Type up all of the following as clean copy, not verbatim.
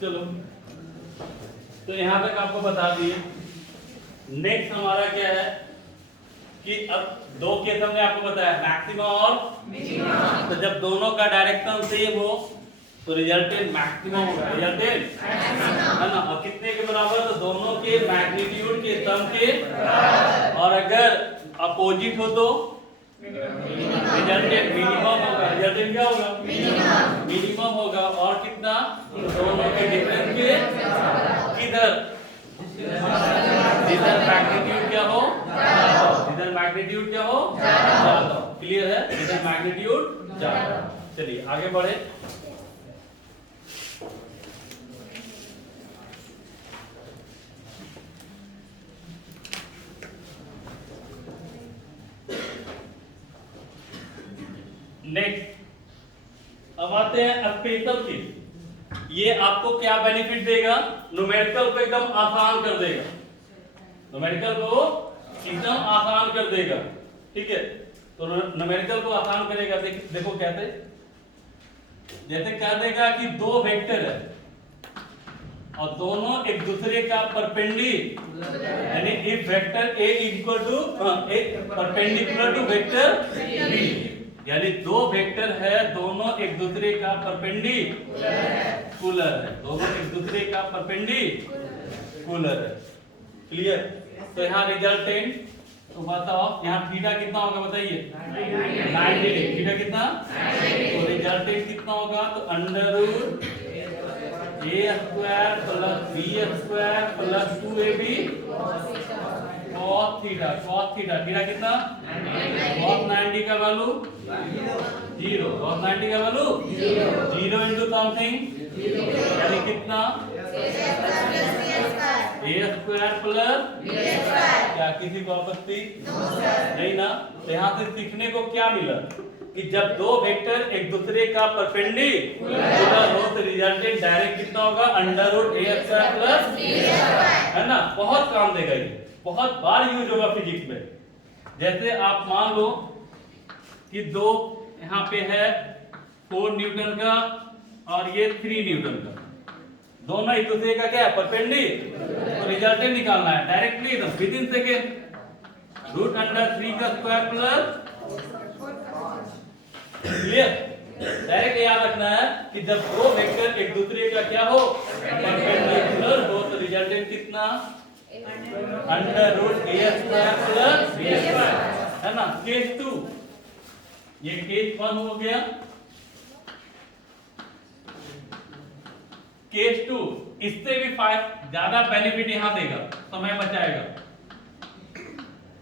चलो तो यहाँ तक आपको बता दिए। नेक्स्ट हमारा क्या है कि अब दो केस हमने आपको बताया, मैक्सिमम और मिनिमम। तो जब दोनों का डायरेक्शन सेम हो तो रिजल्टेंट मैक्सिमम होगा, रिजल्टेंट है ना। और कितने के बराबर? तो दोनों के मैग्नीट्यूड के सम के। और अगर अपोजिट हो तो रिजल्टेंट मिनिमम होगा। रिजल्टेंट क्या होगा? मिनिमम होगा। और कितना? दोनों के डिफरेंस के किधर? जिधर मैग्नीट्यूड क्या हो, जिधर मैग्नीट्यूड क्या हो, ज्यादा। क्लियर है? जिधर मैग्नीट्यूड ज्यादा। चलिए आगे बढ़े। नेक्स्ट अब आते हैं स्पेशल केस। ये आपको क्या बेनिफिट देगा? न्यूमेरिकल को एकदम आसान कर देगा, न्यूमेरिकल को एकदम आसान कर देगा। ठीक है, तो न्यूमेरिकल को आसान करेगा। देखो कैसे, जैसे कह देगा कि दो वेक्टर है और दोनों एक दूसरे का परपेंडिकुलर, यानी if vector a equal to perpendicular to vector b, यानी दो वेक्टर है, दोनों एक दूसरे का परपेंडिकुलर है, दोनों एक दूसरे का परपेंडिकुलर है। क्लियर? तो यहाँ रिजल्टेंट तो बताओ, यहाँ थीटा कितना होगा बताइए? 90 डिग्री। थीटा कितना? तो रिजल्टेंट कितना होगा? तो under root a square plus b square plus 2ab cos theta. cos theta, theta कितना? cos 90 का वैल्यू 0। cos 90 का वैल्यू 0 इंटू समथिंग, यानी कितना? ए स्क्वायर प्लस क्या? किसी को आपत्ति नहीं ना? तो यहाँ से सीखने को क्या मिला कि जब दो वेक्टर एक दूसरे का परपेंडिकुलर हो तो रिजल्टेंट डायरेक्ट कितना होगा? Under root a square plus b square, है ना। बहुत काम देगा ये, बहुत बार यूज होगा फिजिक्स में। जैसे आप मान लो कि दो यहाँ पे है 4 न्यूटन का और ये 3 न्यूटन का, दोनों एक दूसरे का क्या है? परपेंडिकुलर। तो रिजल्टेंट निकालना है डायरेक्टली एकदम within second. Root under 3 का स्क्वायर प्लस, क्लियर? डायरेक्ट याद रखना है कि जब दो वेक्टर एक दूसरे का क्या हो? परपेंडिकुलर हो तो रिजल्टेंट कितना? Under root a square plus b square, है ना। केस 2, ये केस 1 हो गया। केस 2 इससे भी ज्यादा बेनिफिट यहां देगा, समय बचाएगा।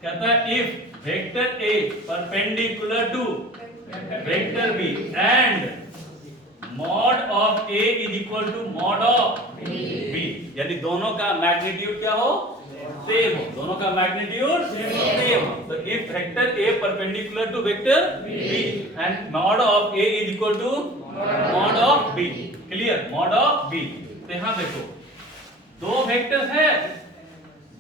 कहता है if vector a perpendicular to vector b and mod of a is equal to mod of b, यानी दोनों का मैग्नीट्यूड क्या हो? सेम हो, दोनों का मैग्नीट्यूड सेम हो। तो if vector a perpendicular to vector b and mod of a is equal to mod of b, clear? Mod of b. तो यहां देखो दो वेक्टर है,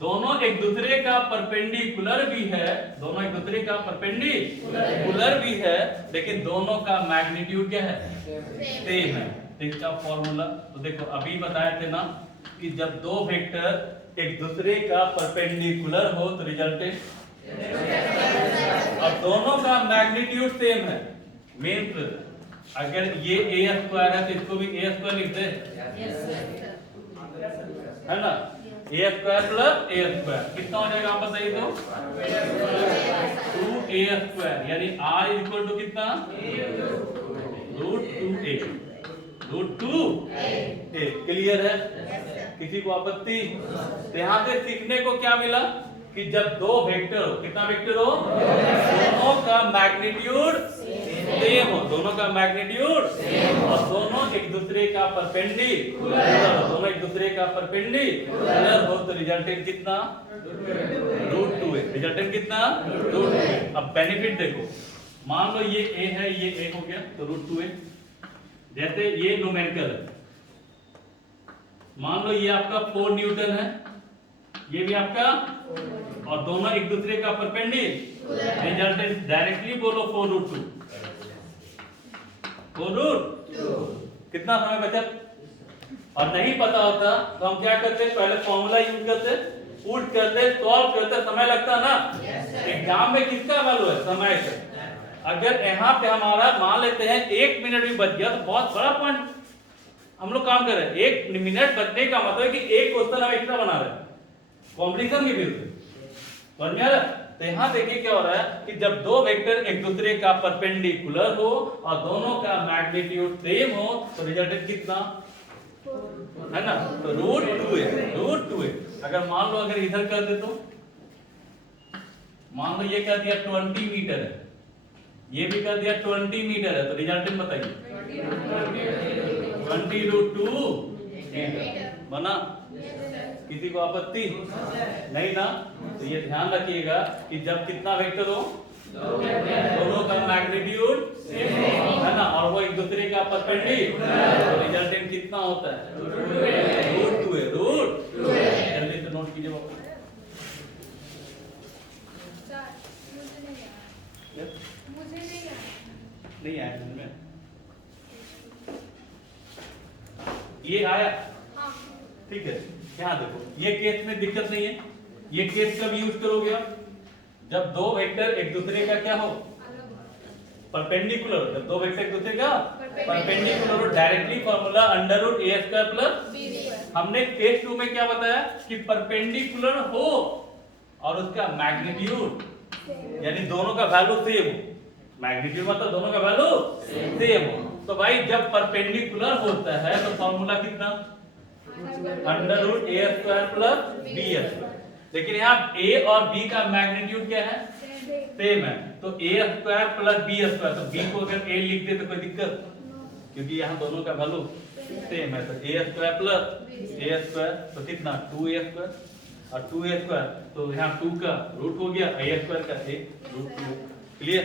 दोनों एक दूसरे का परपेंडिकुलर भी है, दोनों एक दूसरे का परपेंडिकुलर भी है, लेकिन दोनों का मैग्नीट्यूड क्या है? सेम है। इसका फॉर्मूला तो देखो अभी बताए थे ना कि जब दो वेक्टर एक दूसरे का परपेंडिकुलर हो तो रिजल्टेंट, और दोनों का मैग्नीट्यूड सेम है, मींस अगर ये ए स्क्वायर है तो इसको भी ए स्क्वायर लिख दे, है ना। ए स्क्वायर प्लस ए स्क्वायर कितना हो जाएगा आप बताइए तो? 2a स्क्वायर, यानी r इक्वल टू कितना? Root 2a। क्लियर है? किसी को आपत्ति? तो यहाँ से सीखने को क्या मिला कि जब दो वेक्टर हो, कितना वेक्टर हो? दोनों का मैग्नीट्यूड सेम हो, दोनों का मैग्नीट्यूड और दोनों एक दूसरे का परपेंडिकुलर, दोनों एक दूसरे का परपेंडिकुलर हो तो रिजल्टेंट कितना? Root 2a। रिजल्टेंट कितना? Root 2a। अब बेनिफिट देखो, मान लो ये a है, ये a हो गया तो रूट 2a। जैसे ये न्यूमेरिकल है, मान लो ये आपका 4 न्यूटन है, ये भी आपका, और दोनों एक दूसरे का परपेंडिकुलर, रिजल्टेंट डायरेक्टली बोलो 4 रूट 2। 4 रूट 2 कितना समय बचा? और नहीं पता होता तो हम क्या करते, पहले फॉर्मूला यूज करते, पुट करते, सॉल्व करते, समय लगता ना। एग्जाम में किसका वैल्यू है, समय का। अगर यहाँ पे हमारा मान लेते हैं 1 मिनट भी बच गया तो बहुत बड़ा पॉइंट हम लोग काम कर रहे हैं। 1 मिनट बचने का मतलब है कि एक क्वेश्चन हम एक्स्ट्रा बना रहे हैं कॉम्पिटिशन के बेस पर। तो यहाँ देखिए क्या हो रहा है कि जब दो वेक्टर एक दूसरे का परपेंडिकुलर हो और दोनों का मैग्नीट्यूड सेम हो तो रिजल्टेंट कितना है ना, तो √2 है, √2 है। अगर मान लो अगर इधर कर दे तो मान लो ये कर दिया 20 मीटर है, ये भी कर दिया 20 मीटर है, तो रिजल्टेंट बताइए 20√2 बना। किसी को आपत्ति नहीं ना? तो ये ध्यान रखिएगा कि जब कितना वेक्टर हो, दोनों का मैग्नीट्यूड है ना, और वो एक दूसरे का परपेंडिकुलर, तो रिजल्टेंट कितना होता है, √2 है, √2। जल्दी से नोट कीजिए बाबू। नहीं आया समझ में? ये आया? ठीक है। यहाँ देखो ये केस में दिक्कत नहीं है। ये केस कब यूज करोगे आप, जब दो वेक्टर एक दूसरे का क्या हो, परपेंडिकुलर। जब दो वेक्टर एक दूसरे का परपेंडिकुलर हो, डायरेक्टली फॉर्मूला √a² + हमने केस 2 में क्या बताया कि परपेंडिकुलर हो और उसका मैग्नीट्यूड यानी दोनों का वैल्यू सेम हो। मैग्नीट्यूड मतलब दोनों का वैल्यू सेम हो। तो भाई जब परपेंडिकुलर होता है तो फॉर्मूला कितना, √a² + b²। लेकिन यहाँ a और b का मैग्नीट्यूड क्या है, सेम है, तो a² + b²। तो b को अगर a लिख दे तो कोई दिक्कत, क्योंकि यहाँ दोनों का वैल्यू सेम है। तो a² + a², तो कितना 2a² और 2a², तो यहाँ 2 का रूट हो गया, a² का 1 √2। क्लियर?